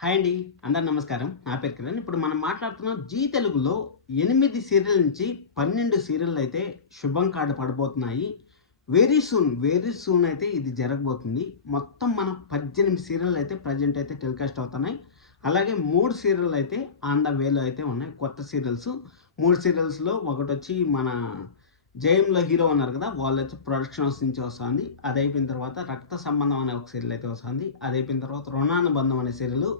Hi అండి. అందరు నమస్కారం. నా పేరు కిరణ్. ఇప్పుడు మనం మాట్లాడుతున్నాం జీ తెలుగులో 8 సీరియల్ నుంచి 12 సీరియల్‌లయితే శుభం కార్డ్ పడబోతున్నాయి. వెరీ సూన్ అయితే ఇది జరగబోతుంది. మొత్తం మనం 18 సీరియల్‌లయితే ప్రెజెంట్ అయితే టెలికాస్ట్ అవుతున్నాయి. అలాగే 3 సీరియల్‌లయితే ఆన్ ద వేలో అయితే ఉన్నాయి. కొత్త సీరియల్స్. 3 సీరియల్స్‌లో ఒకటొచ్చి మన 'జయంలో' హీరో ఉన్నారు కదా! వాళ్ళైతే ప్రొడక్షన్ హౌస్ నుంచి వస్తుంది. అదయిపోయిన తర్వాత 'రక్త సంబంధం' అనే ఒక సీరియల్ అయితే వస్తుంది. అదయిపోయిన తర్వాత 'రుణానుబంధం' అనే సీరియల్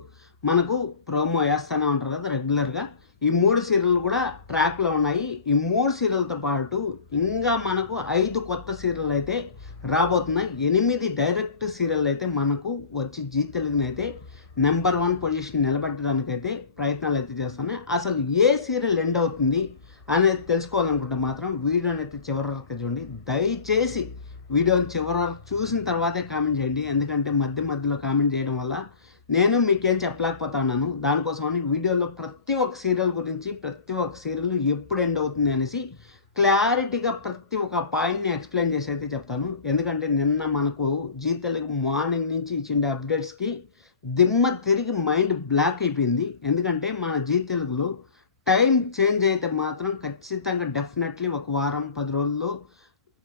మనకు ప్రోమో ఏస్తూనే ఉంటారు కదా రెగ్యులర్‌గా. ఈ 3 సీరియల్‌లు కూడా ట్రాక్‌లో ఉన్నాయి. ఈ 3 సీరియల్‌తో పాటు ఇంకా మనకు 5 కొత్త సీరియల్‌లయితే రాబోతున్నాయి. 8 డైరెక్ట్ సీరియల్‌లయితే మనకు వచ్చి జీ తెలుగునైతే నంబర్ 1 పొజిషన్ నిలబెట్టడానికైతే ప్రయత్నాలైతే చేస్తున్నాయి. అసలు ఏ సీరియల్ ఎండ్ అవుతుంది అనేది తెలుసుకోవాలనుకుంటే మాత్రం వీడియోనైతే చివరి వరకు చూడండి. దయచేసి వీడియోని చివరి వరకు చూసిన తర్వాతే కామెంట్ చేయండి. ఎందుకంటే మధ్యలో కామెంట్ చేయడం వల్ల నేను మీకేం చెప్పలేకపోతున్నాను. దానికోసమని వీడియోలో ప్రతి ఒక్క సీరియల్ గురించి, ప్రతి ఒక్క సీరియల్ ఎప్పుడు ఎండ్ అవుతుంది అనేసి క్లారిటీగా ప్రతి ఒక్క పాయింట్‌ని ఎక్స్‌ప్లెయిన్ చేసి అయితే చెప్తాను. ఎందుకంటే నిన్న మనకు జీ తెలుగు మార్నింగ్ నుంచి ఇచ్చిన అప్డేట్స్‌కి దిమ్మ తిరిగి మైండ్ బ్లాక్ అయిపోయింది. ఎందుకంటే మన జీ తెలుగులో టైం చేంజ్ అయితే మాత్రం ఖచ్చితంగా డెఫినెట్‌లీ ఒక వారం, 10 రోజుల్లో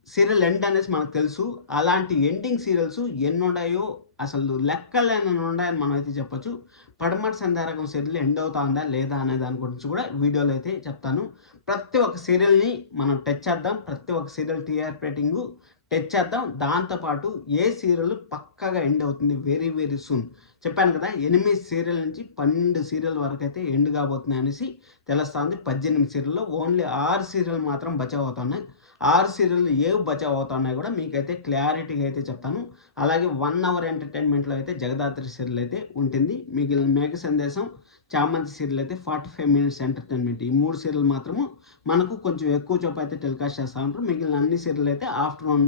సీరియల్ ఎండ్ అనేసి మనకు తెలుసు. అలాంటి ఎండింగ్ సీరియల్స్ ఎన్నున్నాయో అసలు లెక్కలేనన్ని ఉన్నాయని మనం అయితే చెప్పొచ్చు. 'పడమటి సంధ్యారాగం' సీరియల్ ఎండ్ అవుతుందా లేదా అనే దాని గురించి కూడా వీడియోలో అయితే చెప్తాను. ప్రతి ఒక్క సీరియల్‌ని మనం టచ్ చేద్దాం. ప్రతి ఒక్క సీరియల్ టీఆర్‌పీ రేటింగు టచ్ చేద్దాం. దాంతో పాటు ఏ సీరియల్ పక్కాగా ఎండ్ అవుతుంది వెరీ సూన్. చెప్పాను కదా! 8 సీరియల్ నుంచి 12 సీరియల్ వరకైతే ఎండ్ కాబోతున్నాయి అనేసి తెలుస్తుంది. 18 సీరియల్‌లో ఓన్లీ 6 సీరియల్ మాత్రం బచావ్ అవుతున్నాయి. 6 సీరియల్‌లు ఏవి బచావ్ అవుతున్నాయో కూడా మీకైతే క్లారిటీగా అయితే చెప్తాను. అలాగే 1 అవర్ ఎంటర్‌టైన్‌మెంట్‌లో అయితే 'జగదాత్రి' సీరియల్ అయితే ఉంటుంది. మిగిలిన 'మేఘ సందేశం', 'చామంతి' సీరియల్ అయితే 45 మినిట్స్ ఎంటర్‌టైన్‌మెంట్. ఈ 3 సీరియల్ మాత్రము మనకు కొంచెం ఎక్కువ సేపు అయితే టెలికాస్ట్ చేస్తా ఉంటారు. మిగిలిన అన్ని సీరియల్ అయితే ఆఫ్టర్‌నూన్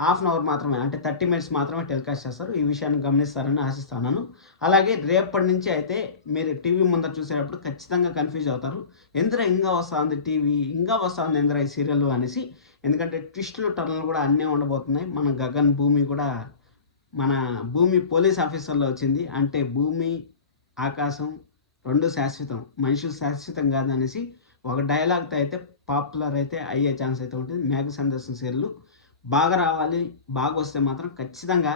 హాఫ్ అన్ అవర్ మాత్రమే, అంటే 30 మినిట్స్ మాత్రమే టెలికాస్ట్ చేస్తారు. ఈ విషయాన్ని గమనిస్తారని ఆశిస్తున్నాను. అలాగే రేపటి నుంచి అయితే మీరు టీవీ ముందర చూసేటప్పుడు ఖచ్చితంగా కన్‌ఫ్యూజ్ అవుతారు. ఎందురా ఇంగా వస్తుంది టీవీ, ఇంగా వస్తుంది ఎందురా ఈ సీరియల్ అనేసి. ఎందుకంటే ట్విస్టులు, టర్న్‌లు కూడా అన్నీ ఉండబోతున్నాయి. మన 'గగన్ భూమి' కూడా మన 'భూమి' పోలీస్ ఆఫీసర్‌లో వచ్చింది. అంటే భూమి, ఆకాశం 2 శాశ్వతం. మనుషులు శాశ్వతం కాదనేసి ఒక డైలాగ్‌తో అయితే పాపులర్ అయితే అయ్యే ఛాన్స్ అయితే ఉంటుంది. 'మేఘ సందేశం' సీరియల్ బాగా రావాలి. బాగొస్తే మాత్రం ఖచ్చితంగా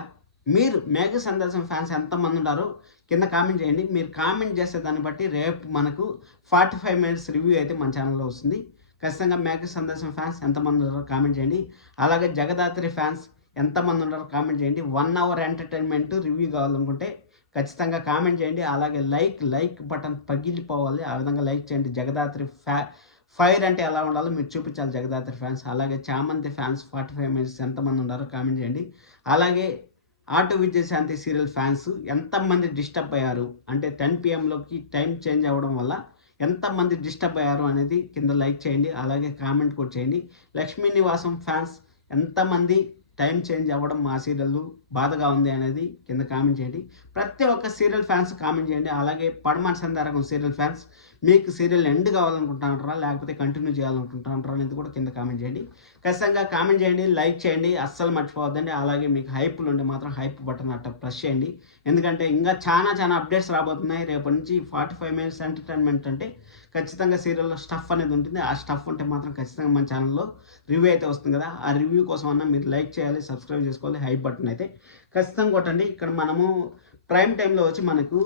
మీరు 'మేఘ సందేశం' ఫ్యాన్స్ ఎంతమంది ఉన్నారో కింద కామెంట్ చేయండి. మీరు కామెంట్ చేసే దాన్ని బట్టి రేపు మనకు 45 మినిట్స్ రివ్యూ అయితే మన ఛానల్‌లో వస్తుంది. ఖచ్చితంగా 'మేఘ సందేశం' ఫ్యాన్స్ ఎంతమంది ఉన్నారో కామెంట్ చేయండి. అలాగే 'జగదాత్రి' ఫ్యాన్స్ ఎంతమంది ఉన్నారో కామెంట్ చేయండి. 1 అవర్ ఎంటర్‌టైన్‌మెంట్ రివ్యూ కావాలనుకుంటే ఖచ్చితంగా కామెంట్ చేయండి. అలాగే లైక్ బటన్ పగిలిపోవాలి. ఆ విధంగా లైక్ చేయండి. 'జగదాత్రి' ఫైర్ అంటే ఎలా ఉండాలో మీరు చూపించాలి 'జగదాత్రి' ఫ్యాన్స్. అలాగే 'చామంతి' ఫ్యాన్స్ 45 మినిట్స్ ఎంతమంది ఉన్నారో కామెంట్ చేయండి. అలాగే 'ఆటో విజయశాంతి' సీరియల్ ఫ్యాన్స్ ఎంతమంది డిస్టర్బ్ అయ్యారు, అంటే 10 PM టైం చేంజ్ అవ్వడం వల్ల ఎంతమంది డిస్టర్బ్ అయ్యారు అనేది కింద లైక్ చేయండి. అలాగే కామెంట్ కూడా చేయండి. 'లక్ష్మీ నివాసం' ఫ్యాన్స్ ఎంతమంది టైం చేంజ్ అవ్వడం మా సీరియల్ బాధగా ఉంది అనేది కింద కామెంట్ చేయండి. ప్రతి ఒక్క సీరియల్ ఫ్యాన్స్ కామెంట్ చేయండి. అలాగే 'పడమటి సంధ్యారాగం' సీరియల్ ఫ్యాన్స్ మీకు సీరియల్ ఎండ్ కావాలనుకుంటున్నారా, లేకపోతే కంటిన్యూ చేయాలనుకుంటున్నారా అనేది కూడా కింద కామెంట్ చేయండి. ఖచ్చితంగా కామెంట్ చేయండి, లైక్ చేయండి, అస్సలు మర్చిపోవద్దండి. అలాగే మీకు హైప్‌లు ఉంటే మాత్రం హైప్ బటన్ అట్ట ప్రెస్ చేయండి. ఎందుకంటే ఇంకా చాలా అప్డేట్స్ రాబోతున్నాయి. రేపటి నుంచి 45 మినిట్స్ ఎంటర్‌టైన్‌మెంట్ అంటే ఖచ్చితంగా సీరియల్‌లో స్టఫ్ అనేది ఉంటుంది. ఆ స్టఫ్ ఉంటే మాత్రం ఖచ్చితంగా మన ఛానల్‌లో రివ్యూ అయితే వస్తుంది కదా! ఆ రివ్యూ కోసం అన్నా మీరు లైక్ చేయాలి, సబ్స్క్రైబ్ చేసుకోవాలి, హైప్ బటన్ అయితే ఖచ్చితంగా కొట్టండి. ఇక్కడ మనము ప్రైమ్ టైమ్‌లో వచ్చి మనకు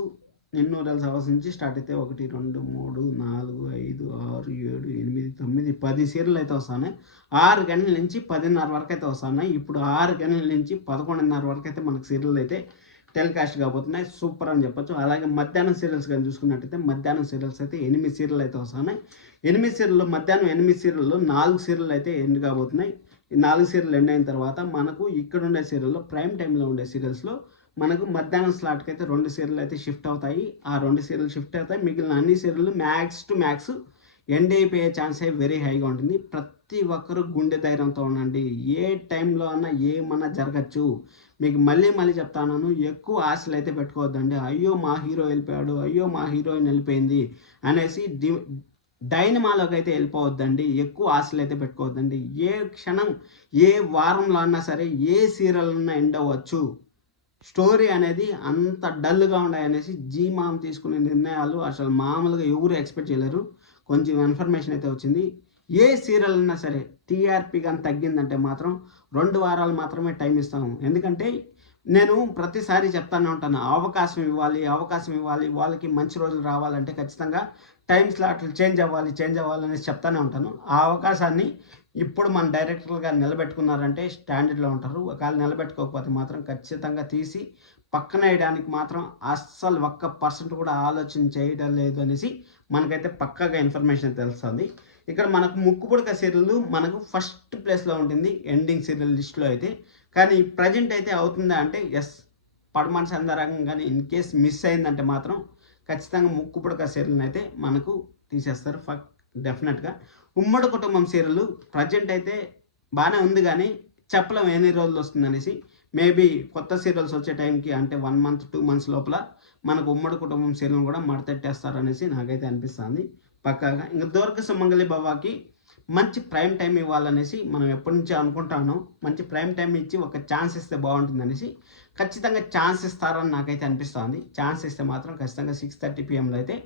ఎన్నో రీల్స్ అవర్స్ నుంచి స్టార్ట్ అయితే 1, 2, 3, 4, 5, 6, 7, 8, 9, 10 సీరియల్ అయితే వస్తున్నాయి. 6 గంటల నుంచి 10:30 వరకు అయితే వస్తున్నాయి. ఇప్పుడు 6 గంటల నుంచి 11:30 వరకు అయితే మనకు సీరియల్ అయితే టెలికాస్ట్ కాబోతున్నాయి. సూపర్ అని చెప్పొచ్చు. అలాగే మధ్యాహ్నం సీరియల్స్ కానీ చూసుకున్నట్టయితే మధ్యాహ్నం సీరియల్స్ అయితే 8 సీరియల్ అయితే వస్తున్నాయి. 8 సీరియల్‌లో మధ్యాహ్నం 8 సీరియల్‌లో 4 సీరియల్ అయితే ఎండ్ కాబోతున్నాయి. ఈ 4 సీరియల్ ఎండ్ అయిన తర్వాత మనకు ఇక్కడ ఉండే సీరియల్‌లో ప్రైమ్ టైమ్‌లో ఉండే సీరియల్స్‌లో మనకు మధ్యాహ్నం స్లాట్‌కి అయితే 2 సీరియల్ అయితే షిఫ్ట్ అవుతాయి. ఆ 2 సీరియల్ షిఫ్ట్ అవుతాయి. మిగిలిన అన్ని సీరియల్‌లు మ్యాక్స్ టు మ్యాక్స్ ఎండ్ అయిపోయే ఛాన్సే వెరీ హైగా ఉంటుంది. ప్రతి ఒక్కరు గుండె ధైర్యంతో ఉండండి. ఏ టైంలో అన్నా ఏమన్నా జరగచ్చు. మీకు మళ్ళీ చెప్తాను. ఎక్కువ ఆశలు అయితే పెట్టుకోవద్దండి. అయ్యో మా హీరో వెళ్ళిపోయాడు, అయ్యో మా హీరోయిన్ వెళ్ళిపోయింది అనేసి డైనమాలోకి అయితే వెళ్ళిపోవద్దండి. ఎక్కువ ఆశలు అయితే పెట్టుకోవద్దండి. ఏ క్షణం ఏ వారంలో అన్నా సరే ఏ సీరియల్ అన్నా ఎండ్ అవ్వచ్చు. స్టోరీ అనేది అంత డల్గా ఉన్నాయనేసి జీ మామ్ తీసుకునే నిర్ణయాలు అసలు మామూలుగా ఎవరు ఎక్స్పెక్ట్ చేయలేరు. కొంచెం ఇన్ఫర్మేషన్ అయితే వచ్చింది. ఏ సీరియల్ అయినా సరే టీఆర్పీ కానీ తగ్గిందంటే మాత్రం 2 వారాలు మాత్రమే టైం ఇస్తాము. ఎందుకంటే నేను ప్రతిసారి చెప్తానే ఉంటాను, అవకాశం ఇవ్వాలి, అవకాశం ఇవ్వాలి, వాళ్ళకి మంచి రోజులు రావాలంటే ఖచ్చితంగా టైం స్లాట్లు చేంజ్ అవ్వాలి అనేసి చెప్తానే ఉంటాను. ఆ అవకాశాన్ని ఇప్పుడు మన డైరెక్టర్ గారు నిలబెట్టుకున్నారంటే స్టాండర్డ్లో ఉంటారు. ఒకవేళ నిలబెట్టుకోకపోతే మాత్రం ఖచ్చితంగా తీసి పక్కన వేయడానికి మాత్రం అస్సలు 1% కూడా ఆలోచన చేయడం లేదు అనేసి మనకైతే పక్కాగా ఇన్ఫర్మేషన్ తెలుస్తుంది. ఇక్కడ మనకు ముక్కుపుడక సీరియల్ మనకు ఫస్ట్ ప్లేస్లో ఉంటుంది ఎండింగ్ సీరియల్ లిస్ట్లో అయితే. కానీ ప్రజెంట్ అయితే అవుతుందా అంటే ఎస్, పడమటి సందర్భంగా కానీ ఇన్ కేస్ మిస్ అయిందంటే మాత్రం ఖచ్చితంగా ముక్కుపుడక సీరియల్ని అయితే మనకు తీసేస్తారు డెఫినెట్గా. ఉమ్మడి కుటుంబం సీరియల్ ప్రజెంట్ అయితే బాగానే ఉంది, కానీ చెప్పలేం ఎన్ని రోజులు వస్తుందనేసి. మేబీ కొత్త సీరియల్స్ వచ్చే టైంకి అంటే 1 మంత్ 2 మంత్స్ లోపల మనకు ఉమ్మడి కుటుంబం సీరియల్ కూడా మడతెట్టేస్తారనేసి నాకైతే అనిపిస్తుంది పక్కాగా. ఇంకా దుర్గ సుమంగళి బాబాకి మంచి ప్రైమ్ టైం ఇవ్వాలనేసి మనం ఎప్పటి నుంచో అనుకుంటాను. మంచి ప్రైమ్ టైం ఇచ్చి ఒక ఛాన్స్ ఇస్తే బాగుంటుంది అనేసి ఖచ్చితంగా ఛాన్స్ ఇస్తారని నాకైతే అనిపిస్తుంది. ఛాన్స్ ఇస్తే మాత్రం ఖచ్చితంగా 6:30 PM అయితే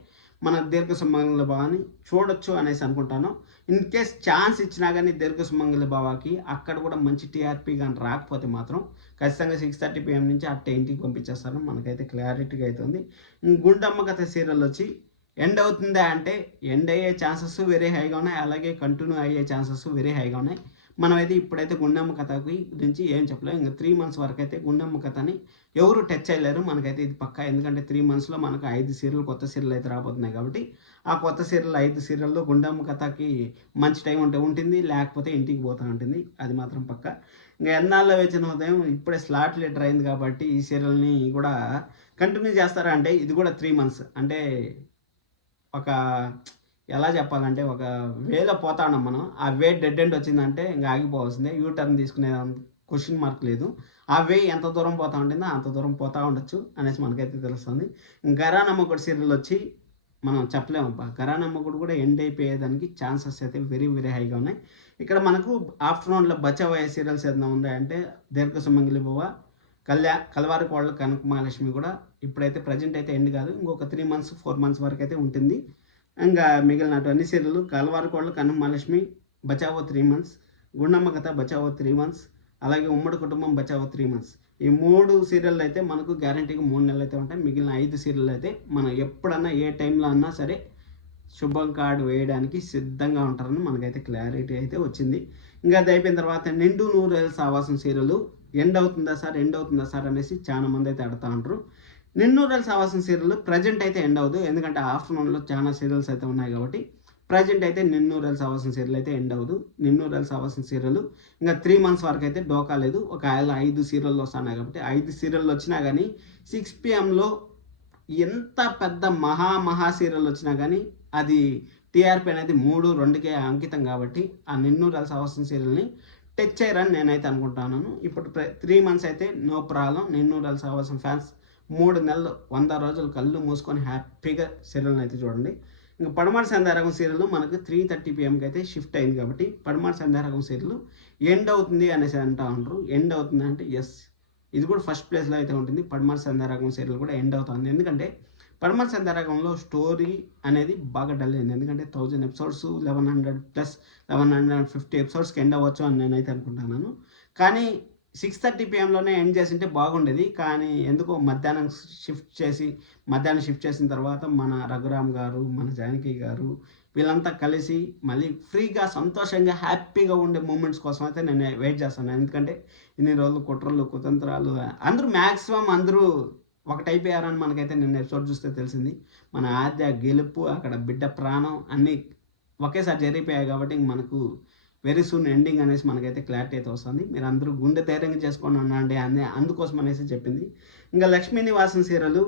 మన దీర్ఘ సుమంగళి బాబాని చూడొచ్చు అనేసి అనుకుంటాను. ఇన్ కేస్ ఛాన్స్ ఇచ్చినా కానీ దీర్ఘ సుమంగళి బాబాకి అక్కడ కూడా మంచి టీఆర్పీ కానీ రాకపోతే మాత్రం ఖచ్చితంగా 6:30 PM నుంచి అట్టే ఇంటికి పంపించేస్తారు. మనకైతే క్లారిటీగా అవుతుంది. గుండమ్మ కథ సీరియల్ వచ్చి ఎండ్ అవుతుందా అంటే ఎండ్ అయ్యే ఛాన్సెస్ వెరీ హైగా ఉన్నాయి, అలాగే కంటిన్యూ అయ్యే ఛాన్సెస్ వెరీ హైగా ఉన్నాయి. మనమైతే ఇప్పుడైతే గుండమ్మ కథకి గురించి ఏం చెప్పలేము. ఇంకా 3 months వరకు అయితే గుండమ్మ కథని ఎవరు టచ్ చేయలేరు మనకైతే, ఇది పక్కా. ఎందుకంటే 3 monthsలో మనకు 5 సీరియల్ కొత్త సీరియల్ అయితే రాబోతున్నాయి కాబట్టి ఆ కొత్త సీరియల్ 5 సీరియల్లో గుండమ్మ కథకి మంచి టైం ఉంటుంది, లేకపోతే ఇంటికి పోతూ ఉంటుంది, అది మాత్రం పక్కా. ఇంకా ఎన్నాళ్ళలో వేచిన ఉదయం ఇప్పుడే స్లాట్ లీటర్ అయింది కాబట్టి ఈ సీరియల్ని కూడా కంటిన్యూ చేస్తారా అంటే ఇది కూడా 3 months అంటే ఒక ఎలా చెప్పాలంటే ఒక వేలో పోతా ఉన్నాం మనం. ఆ వే డెడ్ ఎండ్ వచ్చిందంటే ఇంకా ఆగిపోవాల్సిందే, యూటర్న్ తీసుకునే క్వశ్చన్ మార్క్ లేదు. ఆ వే ఎంత దూరం పోతా ఉంటుందో అంత దూరం పోతూ ఉండొచ్చు అనేసి మనకైతే తెలుస్తుంది. గరానమ్మకుడు సీరియల్ వచ్చి మనం చెప్పలేము అబ్బా, గరానమ్మకుడు కూడా ఎండ్ అయిపోయేదానికి ఛాన్సెస్ అయితే వెరీ వెరీ హైగా ఉన్నాయి. ఇక్కడ మనకు ఆఫ్టర్నూన్లో బచావయ్యే సీరియల్స్ ఏదైనా ఉన్నాయంటే దీర్ఘ సుమంగళి బావ, కలవారి కోళ్ళ కనక మహాలక్ష్మి కూడా ఇప్పుడైతే ప్రజెంట్ అయితే ఎండ్ కాదు, ఇంకొక 3 months 4 months వరకు అయితే ఉంటుంది. ఇంకా మిగిలిన అన్ని సీరియల్ కలవారి కోళ్ళ కనక మహాలక్ష్మి బచావో 3 months, గుండమ్మ కథ బచావో 3 months, అలాగే ఉమ్మడి కుటుంబం బచావో 3 months. ఈ 3 సీరియల్ అయితే మనకు గ్యారంటీగా 3 నెలలు అయితే ఉంటాయి. మిగిలిన 5 సీరియల్ అయితే మనం ఎప్పుడన్నా ఏ టైంలో అన్నా సరే శుభం కార్డు వేయడానికి సిద్ధంగా ఉంటారని మనకైతే క్లారిటీ అయితే వచ్చింది. ఇంకా అది అయిపోయిన తర్వాత నిండు నూరేళ్ళ సావాసం సీరియల్ ఎండ్ అవుతుందా సార్ అనేసి చాలా మంది అయితే అడుగుతూ ఉంటారు. నిండు నూరేళ్ళ సావాసం సీరియల్ ప్రజెంట్ అయితే ఎండ్ అవ్వదు, ఎందుకంటే ఆఫ్టర్నూన్లో చాలా సీరియల్స్ అయితే ఉన్నాయి కాబట్టి ప్రజెంట్ అయితే నిండు నూరేళ్ళ సావాసం సీరియల్ అయితే ఎండ్ అవ్వదు. నిండు నూరేళ్ళ సావాసం సీరియల్ ఇంకా 3 months వరకు అయితే డోకా లేదు. ఒక 5 సీరియల్ వస్తున్నాయి కాబట్టి 5 సీరియల్ వచ్చినా కానీ 6 PMలో ఎంత పెద్ద మహా సీరియల్ వచ్చినా కానీ అది టీఆర్పీ అనేది 3-2కే అంకితం కాబట్టి ఆ నిన్నూరేళ్ళ సావాసం సీరియల్ని టచ్ చేయరని నేనైతే అనుకుంటున్నాను. ఇప్పుడు 3 months అయితే నో ప్రాబ్లం. నిన్నూరేళ్ళ సావాసం ఫ్యాన్స్ 3 నెలలు 100 రోజులు కళ్ళు మూసుకొని హ్యాపీగా సీరియల్ని అయితే చూడండి. ఇంకా పడమటి సంధ్యారాగం సీరియల్ మనకు 3:30 PMకి అయితే షిఫ్ట్ అయింది కాబట్టి పడమటి సంధ్యారాగం సీరియల్ ఎండ్ అవుతుంది అనేసి అంటూ ఉంటారు. ఎండ్ అవుతుంది అంటే ఎస్, ఇది కూడా ఫస్ట్ ప్లేస్లో అయితే ఉంటుంది. పడమటి సంధ్యారాగం సీరియల్ కూడా ఎండ్ అవుతుంది, ఎందుకంటే పడమటి సంధ్యారాగంలో స్టోరీ అనేది బాగా డల్ అయింది. ఎందుకంటే 1000 episodes 1100+ 1150 episodsకి ఎండ్ అవ్వచ్చు అని నేనైతే అనుకుంటున్నాను. కానీ 6:30 PMలోనే ఎండ్ చేసింటే బాగుండేది. కానీ ఎందుకో మధ్యాహ్నం షిఫ్ట్ చేసిన తర్వాత మన రఘురామ్ గారు, మన జానకి గారు వీళ్ళంతా కలిసి మళ్ళీ ఫ్రీగా సంతోషంగా హ్యాపీగా ఉండే మూమెంట్స్ కోసం అయితే నేను వెయిట్ చేస్తాను. ఎందుకంటే ఇన్ని రోజులు కుట్రలు కుతంత్రాలు మ్యాక్సిమం అందరూ ఒకటైపోయారని మనకైతే నిన్న ఎపిసోడ్ చూస్తే తెలిసింది. మన ఆద్య గెలుపు, అక్కడ బిడ్డ ప్రాణం అన్నీ ఒకేసారి జరిగిపోయాయి కాబట్టి మనకు వెరీ సూన్ ఎండింగ్ అనేసి మనకైతే క్లారిటీ అయితే వస్తుంది. మీరు అందరూ గుండె ధైర్యంగా చేసుకోండి అనండి అందుకోసం అనేసి చెప్పింది. ఇంకా లక్ష్మీ నివాసం సీరియల్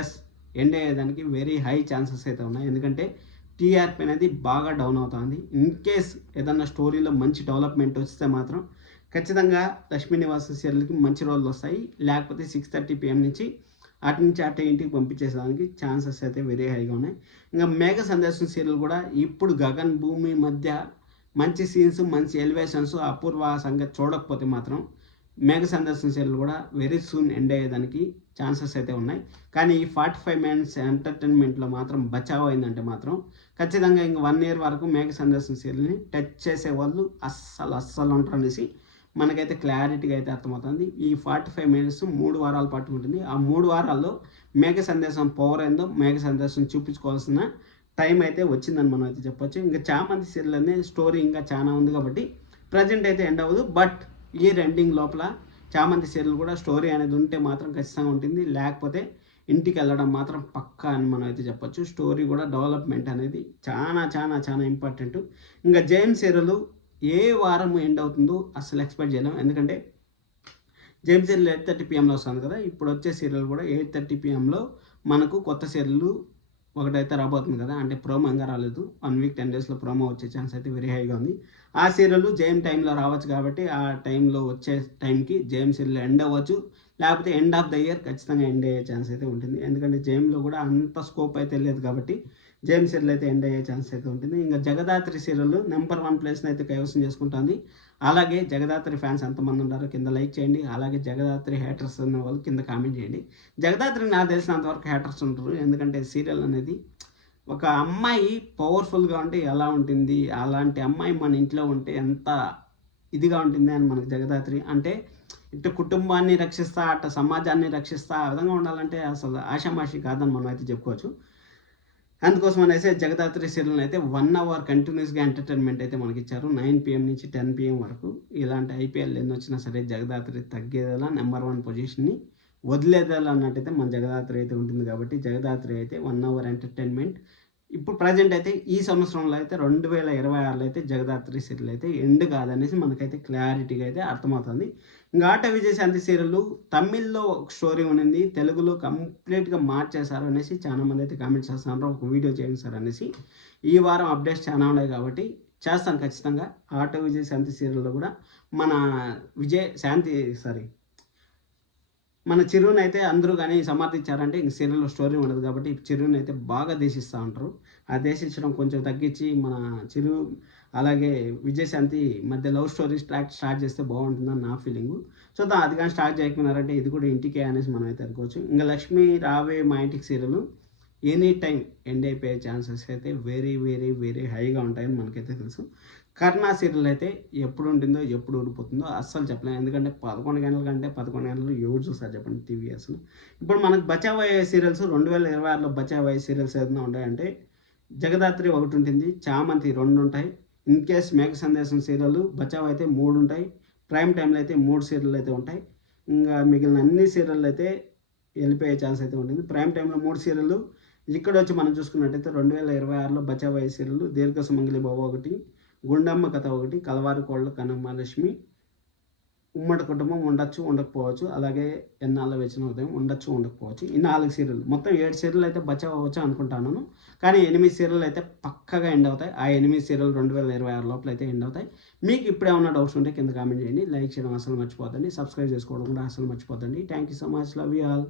ఎస్ ఎండ్ అయ్యేదానికి వెరీ హై ఛాన్సెస్ అయితే ఉన్నాయి, ఎందుకంటే టీఆర్పీ అనేది బాగా డౌన్ అవుతుంది. ఇన్ కేస్ ఏదన్నా స్టోరీలో మంచి డెవలప్మెంట్ వస్తే మాత్రం ఖచ్చితంగా లక్ష్మీ నివాసం సీరియల్కి మంచి రోజులు వస్తాయి. లేకపోతే 6:30 PM నుంచి అటే ఇంటికి పంపించేసేదానికి ఛాన్సెస్ అయితే వెరీ హైగా ఉన్నాయి. ఇంకా మేఘ సందేశం సీరియల్ కూడా ఇప్పుడు గగన్ భూమి మధ్య మంచి సీన్స్, మంచి ఎలివేషన్స్, అపూర్వ సంగతి చూడకపోతే మాత్రం మేఘ సందర్శన సీరియల్ కూడా వెరీ సూన్ ఎండ్ అయ్యేదానికి ఛాన్సెస్ అయితే ఉన్నాయి. కానీ ఈ 45 మినిట్స్ ఎంటర్టైన్మెంట్లో మాత్రం బచావ్ అయిందంటే మాత్రం ఖచ్చితంగా ఇంక 1 ఇయర్ వరకు మేఘ సందర్శన సీరియల్ని టచ్ చేసే వాళ్ళు అస్సలు ఉంటారు అనేసి మనకైతే క్లారిటీగా అయితే అర్థమవుతుంది. ఈ 45 మినిట్స్ 3 వారాల పాటు ఉంటుంది. ఆ 3 వారాల్లో మేఘ సందేశం పవర్ ఏందో మేఘ సందేశం చూపించుకోవాల్సిన టైం అయితే వచ్చిందని మనం అయితే చెప్పొచ్చు. ఇంకా చామంతి సీరియల్ అనేది స్టోరీ ఇంకా చాలా ఉంది కాబట్టి ప్రజెంట్ అయితే ఎండ్ అవ్వదు. బట్ ఇయర్ ఎండింగ్ లోపల చామంతి సీరియల్ కూడా స్టోరీ అనేది ఉంటే మాత్రం ఖచ్చితంగా ఉంటుంది. లేకపోతే ఇంటికి వెళ్ళడం మాత్రం పక్కా అని మనం అయితే చెప్పొచ్చు. స్టోరీ కూడా డెవలప్మెంట్ అనేది చాలా ఇంపార్టెంట్. ఇంకా జైన్ సీరియల్ ఏ వారం ఎండ్ అవుతుందో అసలు ఎక్స్పెక్ట్ చేయలేం. ఎందుకంటే జైన్ సీరియల్ 8:30 PM వస్తుంది కదా. ఇప్పుడు వచ్చే సీరియల్ కూడా 8:30 PM మనకు కొత్త సీరియల్ ఒకటైతే రాబోతుంది కదా. అంటే ప్రోమో ఇంకా రాలేదు. 1 వీక్ 10 డేస్లో ప్రోమో వచ్చే ఛాన్స్ అయితే వెరీ హైగా ఉంది. ఆ సీరియల్ జేఎం టైంలో రావచ్చు కాబట్టి ఆ టైంలో వచ్చే టైంకి జేఎం సీరియల్ ఎండ్ అవ్వచ్చు. లేకపోతే ఎండ్ ఆఫ్ ద ఇయర్ ఖచ్చితంగా ఎండ్ అయ్యే ఛాన్స్ అయితే ఉంటుంది. ఎందుకంటే జేఎంలో కూడా అంత స్కోప్ అయితే లేదు కాబట్టి జేఎం సీరియల్ అయితే ఎండ్ అయ్యే ఛాన్స్ అయితే ఉంటుంది. ఇంకా జగదాత్రి సీరియల్ నెంబర్ 1 ప్లేస్ని అయితే కైవసం చేసుకుంటుంది. అలాగే జగదాత్రి ఫ్యాన్స్ ఎంతమంది ఉన్నారో కింద లైక్ చేయండి. అలాగే జగదాత్రి హేటర్స్ అనే వాళ్ళు కింద కామెంట్ చేయండి. జగదాత్రి నాకు తెలిసినంతవరకు హేటర్స్ ఉంటారు. ఎందుకంటే సీరియల్ అనేది ఒక అమ్మాయి పవర్ఫుల్గా ఉంటే ఎలా ఉంటుంది, అలాంటి అమ్మాయి మన ఇంట్లో ఉంటే ఎంత ఇదిగా ఉంటుంది అని మనకు జగదాత్రి అంటే ఇటు కుటుంబాన్ని రక్షిస్తా అటు సమాజాన్ని రక్షిస్తా ఆ విధంగా ఉండాలంటే అసలు ఆషామాషి కాదని మనం అయితే చెప్పుకోవచ్చు. అందుకోసం అనేసి జగదాత్రి సీరియల్ని అయితే 1 అవర్ కంటిన్యూస్గా ఎంటర్టైన్మెంట్ అయితే మనకి ఇచ్చారు. 9 PM నుంచి 10 PM వరకు. ఇలాంటి IPL ఎన్ని వచ్చినా సరే జగదాత్రి తగ్గేదలా నెంబర్ 1 పొజిషన్ని వదిలేదాలా అన్నట్టయితే మన జగదాత్రి అయితే ఉంటుంది. కాబట్టి జగదాత్రి అయితే 1 అవర్ ఎంటర్టైన్మెంట్. ఇప్పుడు ప్రజెంట్ అయితే ఈ సంవత్సరంలో అయితే 2026లో అయితే జగదాత్రి సీరియల్ అయితే ఎండ్ కాదనేసి మనకైతే క్లారిటీగా అయితే అర్థమవుతుంది. ఇంకా ఆట విజయశాంతి సీరియల్ తమిళ్లో ఒక స్టోరీ ఉండింది, తెలుగులో కంప్లీట్గా మార్చేశారు అనేసి చాలామంది అయితే కామెంట్స్ చేస్తున్నారు. ఒక వీడియో చేయండి సార్ అనేసి. ఈ వారం అప్డేట్స్ చాలా ఉన్నాయి కాబట్టి చేస్తాను ఖచ్చితంగా. ఆట విజయశాంతి సీరియల్లో కూడా మన చిరుని అయితే అందరూ కానీ సమర్థించారంటే ఇంక సీరియల్లో స్టోరీ ఉండదు కాబట్టి చిరుని అయితే బాగా దేశిస్తూ ఉంటారు. ఆ దేశించడం కొంచెం తగ్గించి మన చిరు అలాగే విజయశాంతి మధ్య లవ్ స్టోరీ స్టార్ట్ చేస్తే బాగుంటుందని నా ఫీలింగు. సో అది కానీ స్టార్ట్ చేయకున్నారంటే ఇది కూడా ఇంటికే అనేసి మనం అయితే అనుకోవచ్చు. ఇంకా లక్ష్మి రావే మా ఇంటికి సీరియల్ ఎనీ టైం ఎండ్ అయిపోయే ఛాన్సెస్ అయితే వెరీ హైగా ఉంటాయని మనకైతే తెలుసు. కర్ణా సీరియల్ అయితే ఎప్పుడు ఉంటుందో ఎప్పుడు ఊడిపోతుందో అస్సలు చెప్పలేము. ఎందుకంటే 11 గంటల కంటే 11 గంటలు ఎవరు చూస్తారు చెప్పండి టీవీ అసలు. ఇప్పుడు మనకు బచావ్ అయ్యే సీరియల్స్ 2026లో బచావ్ అయ్యే సీరియల్స్ ఏదైనా ఉంటాయంటే జగదాత్రి ఒకటి ఉంటుంది, చామంతి 2 ఉంటాయి. ఇన్ కేస్ మేఘ సందేశం సీరియల్ బచావ్ అయితే 3 ఉంటాయి. ప్రైమ్ టైంలో అయితే 3 సీరియల్ అయితే ఉంటాయి. ఇంకా మిగిలిన అన్ని సీరియల్ అయితే వెళ్ళిపోయే ఛాన్స్ అయితే ఉంటుంది. ప్రైమ్ టైంలో 3 సీరియల్. ఇక్కడ వచ్చి మనం చూసుకున్నట్టయితే 2026లో బచావ్ అయ్యే సీరియల్ దీర్ఘ సుమంగళి బాబు ఒకటి, గుండమ్మ కథ ఒకటి, కలవారి కోళ్ళ కనమహాలక్ష్మి, ఉమ్మడి కుటుంబం ఉండొచ్చు ఉండకపోవచ్చు, అలాగే ఎన్నాళ్ళ వేచిన ఉదయం ఉండొచ్చు ఉండకపోవచ్చు. ఈ 4 సీరియల్ మొత్తం 7 సీరియల్ అయితే బచావ్ అవ్వచ్చు అనుకుంటాను. కానీ 8 సీరియల్ అయితే పక్కగా ఎండ్ అవుతాయి. ఆ 8 సీరియల్ 2026 లోపల అయితే ఎండ్ అవుతాయి. మీకు ఇప్పుడు ఏమన్నా డౌట్స్ ఉంటే కింద కామెంట్ చేయండి. లైక్ చేయడం అసలు మర్చిపోద్దండి. సబ్స్క్రైబ్ చేసుకోవడం కూడా అసలు మర్చిపోద్దండి. Thank you so much. Love you all.